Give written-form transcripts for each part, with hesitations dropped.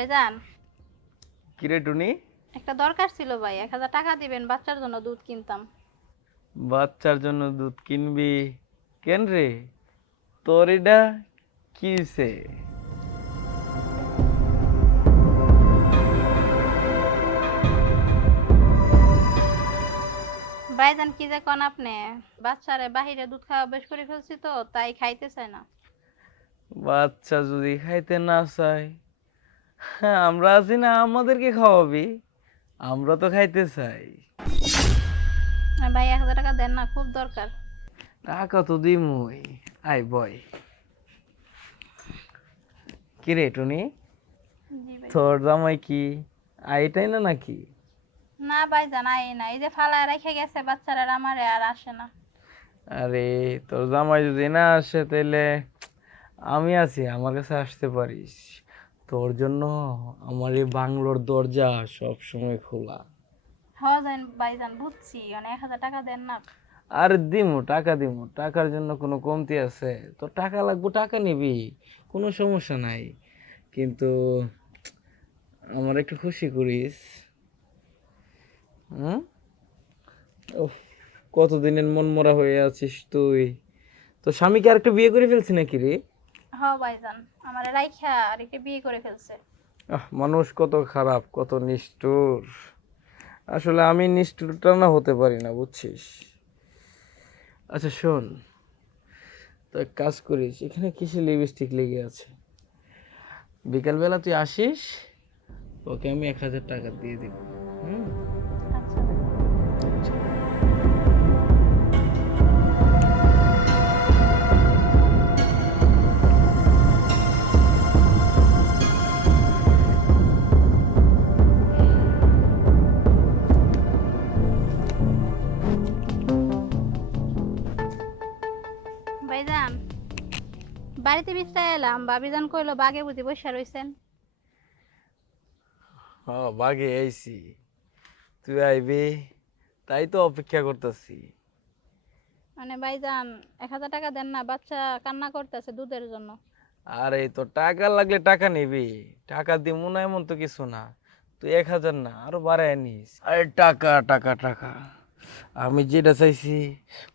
ভাইজান, কিরে টুনি? একটা দরকার ছিল ভাই, 1000 টাকা দিবেন, বাচ্চার জন্য দুধ কিনতাম। বাচ্চার জন্য দুধ কিনবি? কেন রে, তোর এটা কিছে? ভাইজান কি যে কোন আপনি, বাচ্চারে বাহিরে দুধ খাওয়া বেশ করে ফেলছি তো তাই খাইতে চায় না। বাচ্চা যদি খাইতে না চায়, হ্যাঁ আমরা আছি না, আমাদেরকে খাওয়াবি। আমরা তো খাইতে চাই। ভাই 1000 টাকা দেন না, খুব দরকার। টাকা তো দিমুই। আই বয়। কিরে টুনি, জি ভাই। তোর জামাই কি আইটাই না নাকি? না ভাইজান, আই না, এই যে ফালায় রেখে গেছে বাচ্চারা, আর আমারে আর আসে না। আরে তোর জামাই যদি না আসে তাইলে আমি আছি, আমার কাছে আসতে পারিস। তোর জন্য আমার এই বাংলোর দরজা সব সময় খোলা। হ্যাঁ জান ভাইজান, বুঝছি, মানে 1000 টাকা দেন না। আর দিমু, টাকা দিমু, টাকার জন্য কোনো কমতি আছে? তোর টাকা লাগবে, টাকা নিবি, কোনো সমস্যা নাই। কিন্তু আমার একটু খুশি করিস। হুম। উফ, কতদিনের মন মরা হয়ে আছিস তুই। তোর স্বামীকে আর একটা বিয়ে করে ফেলছি নাকি রে? হ্যাঁ ভাইজান, আমারে রাইখা আর একটা বিয়ে করে ফেলছে। মানুষ কত খারাপ, কত নিষ্ঠুর। আসলে আমি নিষ্ঠুরটা না হতে পারি না, বুঝছিস? আচ্ছা শোন, তো এক কাজ করিস, এখানে কিসে লিপস্টিক লেগে আছে? বিকালবেলা তুই আসিস, ওকে আমি 1000 টাকা দিয়ে দিব। হুম। আচ্ছা ভাই। ভাইজান, বাড়িতে বিশ্রায় এলাম, ভাবিজান কইলো বাগে বুঝি বসে রইছেন। হ্যাঁ বাগে আইছি, তুই আইবি তাই তো অপেক্ষা করতেছি। মানে ভাইজান, 1000 টাকা দেন না, বাচ্চা কান্না করতেছে দুধের জন্য। আরে তো টাকা লাগলে টাকা নিবি, টাকা দিমু না এমন তো কিছু না। তুই 1000 না, আরো বাড়ায় নিস। আরে টাকা টাকা টাকা, আমি যেটা চাইছি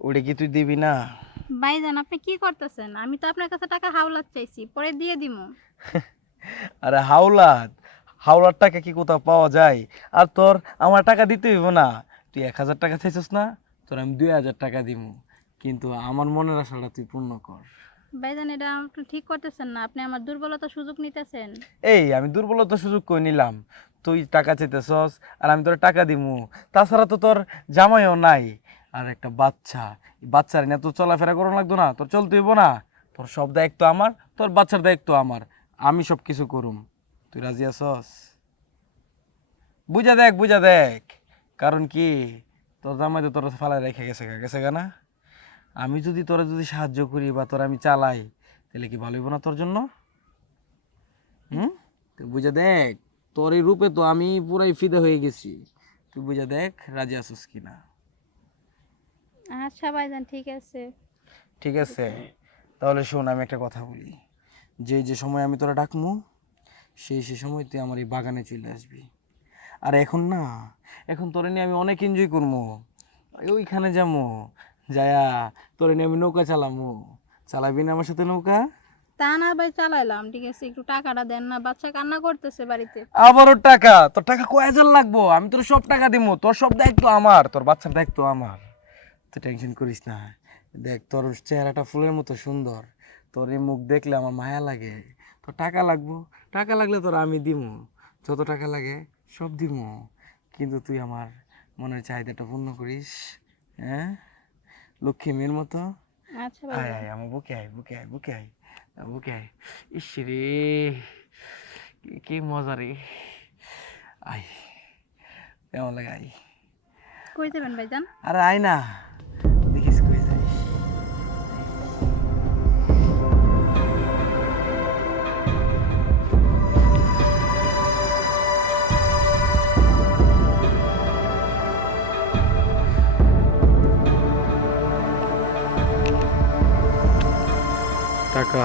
ওটা কি তুই দিবি না? ভাইজান আপনি কি করতেছেন? আমি তো আপনার কাছে টাকা হাওলাত চাইছি, পরে দিয়ে দিমু। আরে হাওলাত, হাওলার টাকা কি কোথাও পাওয়া যায়? আর তোর আমার টাকা দিতে হইব না। তুই 1000 টাকা চাইছিস না, তোর আমি 2000 টাকা দিমু। কিন্তু আমার মনের আশাটা তুই পূর্ণ কর। ভাইজান এটা আপনি ঠিক করতেছেন না, আপনি আমার দুর্বলতা সুযোগ নিতেছেন। এই আমি দুর্বলতার সুযোগ কই নিলাম? তুই টাকা চাইতেছস আর আমি তোর টাকা দিমু। তাছাড়া তো তোর জামাইও নাই, আর একটা বাচ্চা। এই বাচ্চার নিয়ে তো চলাফেরা করানো লাগতো না? তোর চলতে হইব না? তোর সব দায়িত্ব আমার, তোর বাচ্চার দায়িত্ব আমার। আমি সব কিছু করুম। তুই রাজি আছস? বুঝা দেখ, বুঝা দেখ। কারণ কি, তোর জামাই তো তোর ফালায় রেখে গেছে গেছে গা না? আমি যদি তোরা যদি সাহায্য করি বা তোর আমি চালাই, তাহলে কি ভালো হইব না তোর জন্য? হুম। তুই বুঝা দেখ, তোর এই রূপে তো আমি পুরাই ফিদা হয়ে গেছি। তুই বুঝা দেখ রাজি আছিস কিনা। আচ্ছা ভাইজান, ঠিক আছে। ঠিক আছে, তাহলে শোন আমি একটা কথা বলি। যে যে সময় আমি তোরা ডাকমু, সেই সময় তুই আমার এই বাগানে চলে আসবি। আর এখন না, এখন তোরে নিয়ে আমি অনেক এনজয় করবো। ওইখানে যাবো, যায়া তোরে নিয়ে আমি নৌকা চালামু। চালাবি না আমার সাথে নৌকা? তা না ভাই, চালাইলাম, ঠিক আছে, একটু টাকাটা দেন না, বাচ্চা কান্না করতেছে বাড়িতে। আবারও টাকা? তোর টাকা কয় হাজার লাগবো? আমি তোর সব টাকা দিব, তোর সব দায়িত্ব আমার, তোর বাচ্চার দায়িত্ব আমার। তুই টেনশন করিস না। দেখ তোর চেহারাটা ফুলের মতো সুন্দর, তোর এই মুখ দেখলে আমার মায়া লাগে। তোর টাকা লাগবো, টাকা লাগলে তোর আমি দিমু, যত টাকা লাগে সব দিমু। কিন্তু তুই আমার মনের চাহিদাটা পূর্ণ করিস। হ্যাঁ, লক্ষ্মী মেয়ের মতো। আচ্ছা আয় ভাইজান। আয় আমার বুকে আয়, বুকে আয়, বুকে আয়, বুকে আয়। ইস রে, কি মজা রে। আয়, কেমন লাগে আয়। কই যাবেন ভাইজান? আরে আয় না, দেখিস কই যাইস। টাকা,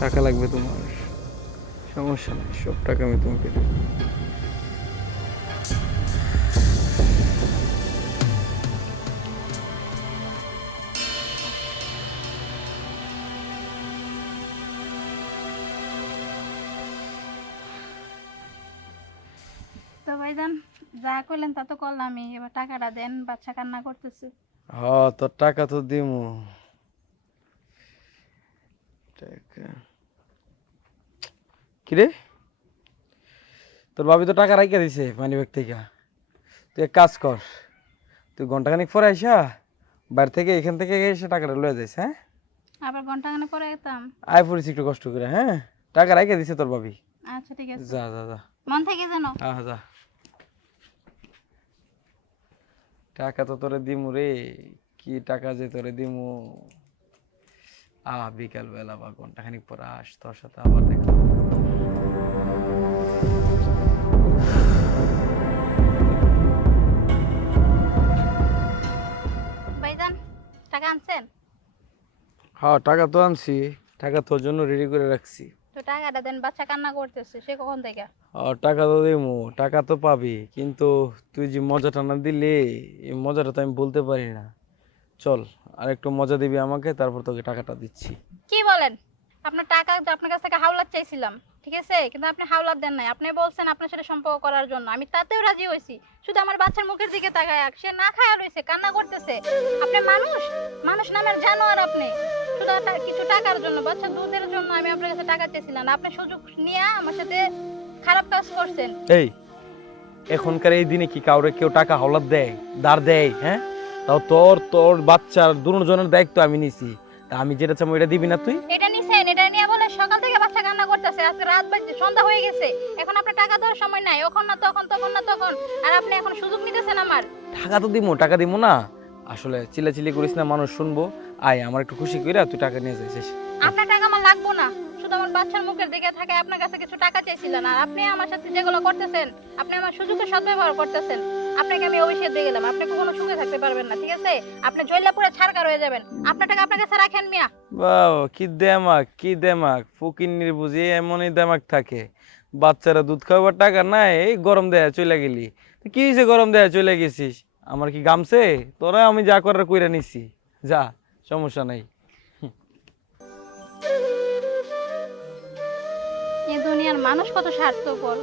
টাকা লাগবে তোমার? সমস্যা নেই, সব টাকা আমি তোমাকে দেবো। তো ভাইজান যা করলেন তা তো করলামই, এবার টাকাটা দেন, বাচ্চা কান্না করতেছে। তোর টাকা তো দিমু। টাকা কিরে, তোর ভাবি তো টাকা রাইখা দিছে মানি ব্যাগ থেকে। তুই এক কাজ কর, তুই ঘন্টাখানিক পরে আইসা বাইরে থেকে এখান থেকে এসে টাকাটা লয়ে যাইস। হ্যাঁ, আবার ঘন্টাখানে পরে যেতাম। আয় পড়িস একটু কষ্ট করে। হ্যাঁ, টাকা রাইখা দিছে তোর ভাবি। আচ্ছা ঠিক আছে, যা যা যা। মন থেকে যেন। যা, টাকা তো তোরে দিমু রে। কি টাকা যে তোরে দিমু। বিকাল বেলা বা ঘন্টাখানিক পর আস, তোর সাথে আবার দেখা হবে। ভাইজান টাকা আনছেন? হ্যাঁ, টাকা তো আনছি, টাকা তোর জন্য রেডি করে রাখছি। তো টাকাটা দেন, বাচ্চা কান্না করতেছে সে কখন থেকে। টাকা তো দিমু, টাকা তো পাবি, কিন্তু তুই যে মজাটা না দিলে, এই মজাটা তো আমি বলতে পারি না। চল, আর একটু মজা দিবি আমাকে, তারপর তোকে টাকাটা দিচ্ছি। কি বলেন? আপনার টাকা যে আপনার কাছ থেকে হাওলাত চাইছিলাম, ঠিক আছে, কিন্তু আপনি হাওলাত দেন নাই। আপনি বলছেন আপনার সাথে সম্পর্ক করার জন্য, আমি তাতেও রাজি হয়েছি। শুধু আমার বাচ্চার মুখের দিকে তাকায়, সে না খায়া রইছে, কান্না করতেছে। আপনি মানুষ, মানুষ নামের জানোয়ার আপনি। শুধু কিছু টাকার জন্য, বাচ্চা দুধের জন্য আমি আপনার কাছে টাকা চেয়েছিলাম, আপনি সুযোগ নিয়ে আমার সাথে খারাপ কাজ করছেন। এই, এখনকার এই দিনে কি কাউরে কেউ টাকা হাওলাত দেয়, ধার দেয়? হ্যাঁ, তাও তোর তোর বাচ্চার দুজনের দায়িত্ব আমি নিছি। তা আমি যেটা চাই ওইটা দিবি না তুই? এটা নিছেন, এটা নিয়ে বলে সকাল থেকে বাচ্চা কান্না করতেছে, আজকে রাত বাজে, সন্ধ্যা হয়ে গেছে, এখন আপনার টাকা দেওয়ার সময় নাই, এখন না তখন, তখন না তখন, আর আপনি এখন সুযোগ নিতেছেন আমার। টাকা তো দিমু, টাকা দিমু না। আসলে চিল্লাচিল্লি করিস না, মানুষ শুনবো। আয়, আমার একটু খুশি কইরা তুই টাকা নিয়ে যাইছিস। আপনার টাকা আমার লাগবো না, শুধু আমার বাচ্চার মুখের দিকে থাকে আপনার কাছে কিছু টাকা চাইছিলেন, আর আপনি আমার সাথে যেগুলো করতেছেন, আপনি আমার সুযোগের সদ্ব্যবহার করতেছেন। আপনাকে আমি অভিশাপ দিয়ে গেলাম, আপনি কখনো সুখে থাকতে পারবেন না, ঠিক আছে? আপনি জয়লাপুরে ছাড়কার হয়ে যাবেন। আপনার টাকা আপনার কাছে রাখেন মিয়া। বাহ, কি দেমাক, কি দেমাক! ফকিন্নির বুঝি এমনই দেমাক থাকে। বাচ্চারা দুধ খাওয়ার টাকা নাই, এই গরম দেয়া চলে গেলি। তো কি হয়েছে, গরম দেয়া চলে গেছিস? আমার কি গামছে? তোরা আমি যা করার কইরা নিছি। যা, সমস্যা নাই। এই দুনিয়ার মানুষ কত স্বার্থপর।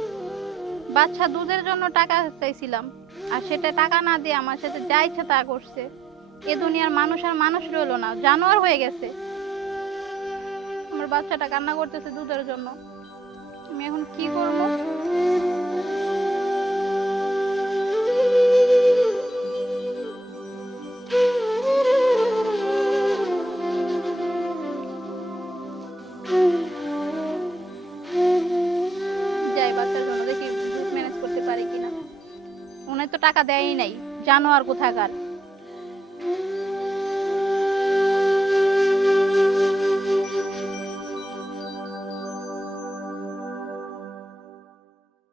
বাচ্চা দুধের জন্য টাকা চাইছিলাম, আর সেটা টাকা না দিয়ে আমার সাথে যা ইচ্ছা তা করছে। এ দুনিয়ার মানুষ আর মানুষ রইলো না, জানোয়ার হয়ে গেছে। আমার বাচ্চাটা কান্না করতেছে দুধের জন্য, আমি এখন কি করবো? যাই, বাচ্চার জন্য দেখি দুধ ম্যানেজ করতে পারি কিনা। উনি তো টাকা দেয়ই নাই, জানোয়ার কোথাকার।